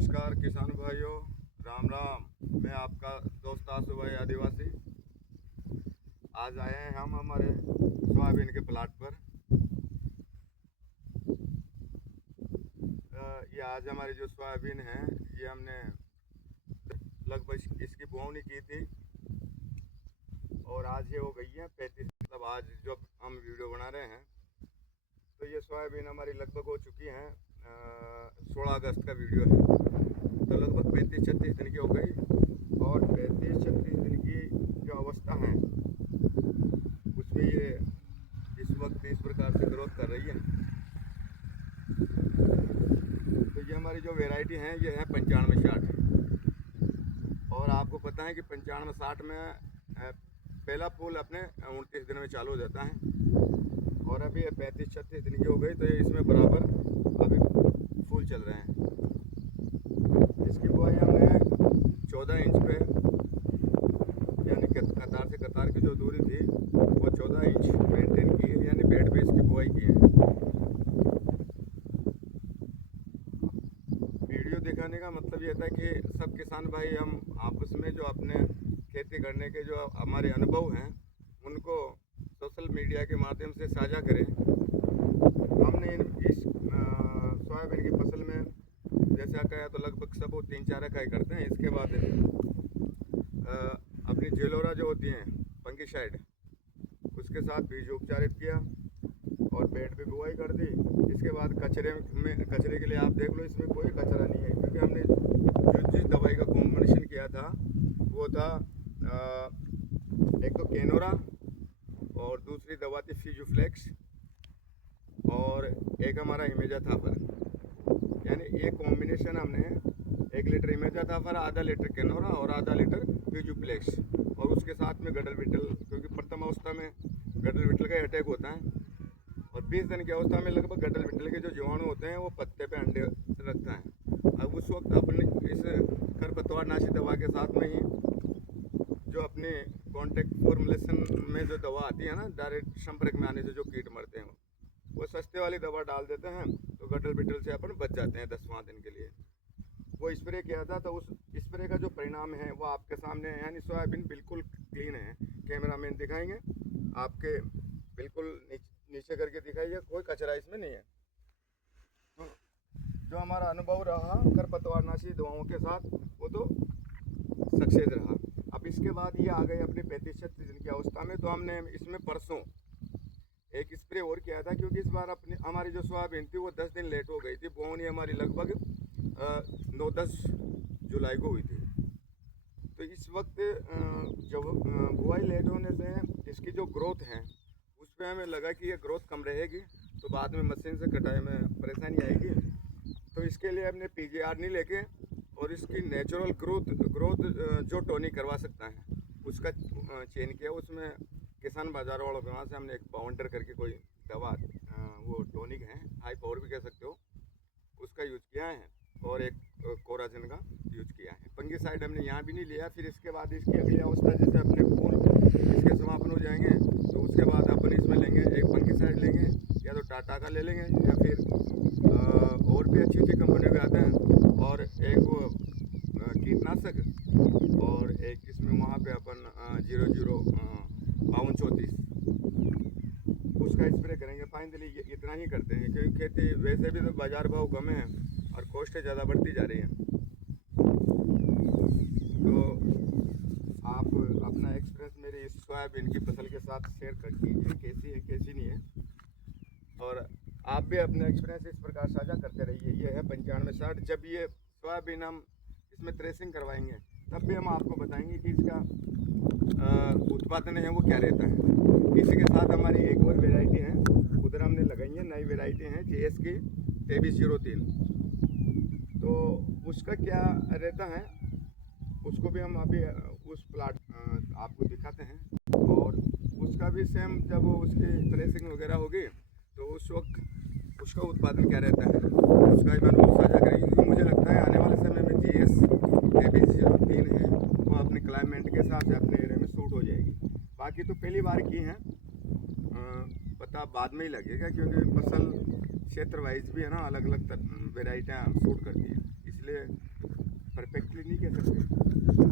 नमस्कार किसान भाइयों, राम राम। मैं आपका दोस्त आसू भाई आदिवासी। आज आए हैं हम हमारे सोयाबीन के प्लाट पर। ये आज हमारी जो सोयाबीन है ये हमने लगभग इसकी बोवनी की थी और आज ये हो गई है 35। मतलब आज जब हम वीडियो बना रहे हैं तो ये सोयाबीन हमारी लगभग हो चुकी है। 16 अगस्त का वीडियो है, तो लगभग 35-36 दिन की हो गई। और 35-36 दिन की जो अवस्था है उसमें ये इस वक्त इस प्रकार से ग्रोथ कर रही है। तो ये हमारी जो वैरायटी है ये है 95-60। और आपको पता है कि 95-60 में पहला फूल अपने 29 दिन में चालू हो जाता है और अभी ये 35-36 दिन की हो गई, तो ये इसमें बराबर अभी फूल चल रहे हैं। इसकी बुआई हमने 14 इंच पे, यानी कतार से कतार की जो दूरी थी वो 14 इंच मेंटेन की है, यानी बेड पे इसकी बुआई की है। वीडियो दिखाने का मतलब ये था कि सब किसान भाई हम आपस में जो अपने खेती करने के जो हमारे अनुभव हैं उनको सोशल मीडिया के माध्यम से साझा करें। हमने इस सोयाबीन की फसल में जैसा कहा तो लगभग सब वो 3-4 इकाई करते हैं। इसके बाद अपनी जेलोरा जो होती हैं फंगिसाइड, उसके साथ बीज उपचारित किया और बेड पे बुआई कर दी। इसके बाद कचरे के लिए आप देख लो, इसमें कोई कचरा नहीं है, क्योंकि हमने जिस दवाई का कॉम्बिनेशन किया था वो था एक तो केनोरा और दूसरी दवा थी फिजूफ्लेक्स और एक हमारा इमेजाथाफर। यानी ये कॉम्बिनेशन हमने 1 लीटर इमेजाथाफर, आधा लीटर केनोरा और आधा लीटर फिजूफ्लेक्स, और उसके साथ में गडल बिटल, क्योंकि प्रथम अवस्था में गडल बिटल का अटैक होता है और 20 दिन की अवस्था में लगभग गडल बिटल के जो जीवाणु होते हैं वो पत्ते पे अंडे रखता है। अब उस वक्त अपने इस खरपतवार नाशी दवा के साथ में ही जो अपने कॉन्टैक्ट फॉर्मुलेशन में जो दवा आती है ना, डायरेक्ट संपर्क में आने से जो कीट मरते हैं वो सस्ते वाली दवा डाल देते हैं, तो गडल बिटल से अपन बच जाते हैं 10वां दिन के लिए। वो स्प्रे किया था, तो उस स्प्रे का जो परिणाम है वो आपके सामने है। यानी सोयाबीन बिल्कुल क्लीन है। कैमरा मैन दिखाएंगे आपके, बिल्कुल नीचे करके दिखाइए, कोई कचरा इसमें नहीं है। तो जो हमारा अनुभव रहा खरपतवारनाशी दवाओं के साथ वो तो सक्सेस रहा। अब इसके बाद ये आ गए अपने 35-36 दिन की अवस्था में, तो हमने इसमें परसों एक स्प्रे और किया था, क्योंकि इस बार अपनी हमारी जो सोयाबीन थी वो 10 दिन लेट हो गई थी। बोवनी हमारी लगभग 9-10 जुलाई को हुई थी। तो इस वक्त जब बुआई लेट होने से इसकी जो ग्रोथ है उस पर हमें लगा कि ये ग्रोथ कम रहेगी, तो बाद में मशीन से कटाई में परेशानी आएगी। तो इसके लिए हमने PGR नहीं लेके और इसकी नेचुरल ग्रोथ जो टोनिक करवा सकता है उसका चयन किया। उसमें किसान बाजार वालों के वहाँ से हमने एक बाउंडर करके कोई दवा, वो टोनिक है, हाई पावर भी कह सकते हो, उसका यूज किया है और एक कोराजिन का यूज किया है। फंगिसाइड हमने यहाँ भी नहीं लिया। फिर इसके बाद इसकी अगली अवस्था जैसे अपने फूल इसके समापन हो जाएंगे तो उसके बाद अपन इसमें लेंगे एक फंगिसाइड लेंगे, या तो टाटा का ले लेंगे या फिर और भी अच्छी कंपनी के आते हैं, और एक वो कीटनाशक, और एक इसमें वहाँ पे अपन 005234 उसका स्प्रे करेंगे। फाइनली इतना ही करते हैं, क्योंकि खेती वैसे भी तो बाजार भाव कम है और कॉस्टें ज़्यादा बढ़ती जा रही हैं। तो आप अपना एक्सपीरियंस मेरी इस सोयाबीन की फसल के साथ शेयर कर कीजिए, कैसी है कैसी नहीं है, और आप भी अपने एक्सपीरियंस इस प्रकार साझा करते रहिए। ये है 95-60। जब ये सोयाबीन हम इसमें थ्रेसिंग करवाएंगे तब भी हम आपको बताएंगे कि इसका उत्पादन है वो क्या रहता है। इसी के साथ हमारी एक और वेराइटी है उधर हमने लगाई है, नई वेराइटी है JS की 2303। तो उसका क्या रहता है उसको भी हम अभी उस प्लाट आपको दिखाते हैं, और उसका भी सेम जब उसकी थ्रेसिंग वगैरह होगी तो उस वक्त उसका उत्पादन क्या रहता है उसका भी अनुभव साझा करेंगे। क्योंकि मुझे लगता है आने वाले समय में JS 2303 है वो अपने क्लाइमेट के हिसाब से अपने एरिया में सूट हो जाएगी। बाकी तो पहली बार की हैं, पता बाद में ही लगेगा, क्योंकि फसल क्षेत्र वाइज भी है ना, अलग अलग वेराइटियाँ सूट करती हैं, इसलिए परफेक्टली नहीं कह सकते।